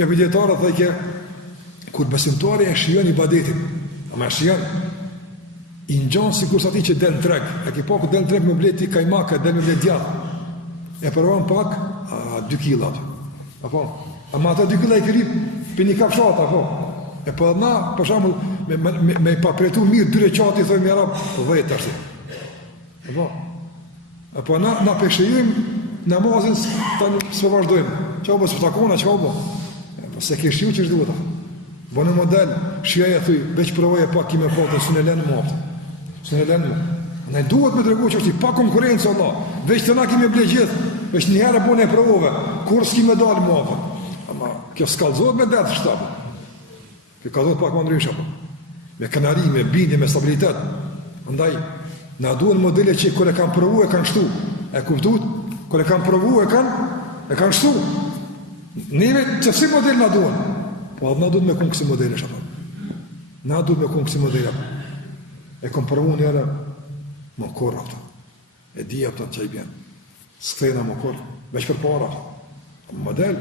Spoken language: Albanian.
Një vjedjetarë dhe ke, kur besimtari e shion i badetin, ama e shion, i ngjan sikur sa ti që del në treg, e ki pa ku del në treg me bleti kajmaka, del me blet djath, e përvan pak, 2 kila, apo, ama ata 2 kila i kërip, për një kafshat, apo, e për na, për shambull, me i papretu mirë, 2 reqati, thoi me arab, 10 tërsi, apo, na peshëjim, namazin së vazhdojmë, që obo, së takona, që obo, se ke shiu që është duhet, bo në model, shiaja thuj, veç provoje pak kime patë, së në lenë më aftë, së në lenë më. Ne duhet me dregu që është i pa konkurencë, Allah, veç të na kime ble gjithë, veç një herë bo në e provove, kur s'kime dalë më aftë, ama kjo s'kallzohet me detë shtabë, kjo kallzohet pak më ndryshë, me kënari, me bindje, me stabilitet, ndaj, na duhet modele që kër e kam provu e kanë shtu, e kuptut, kër e kam provu e kanë shtu, neve që si model na duhen, po na duhet me kënë kësi modele shata. Na duhet me kënë kësi modele. E kom përvu njëre, më korë afta. E dhja pëta që i bjenë. Së këthejna më korë, veç për para. Model.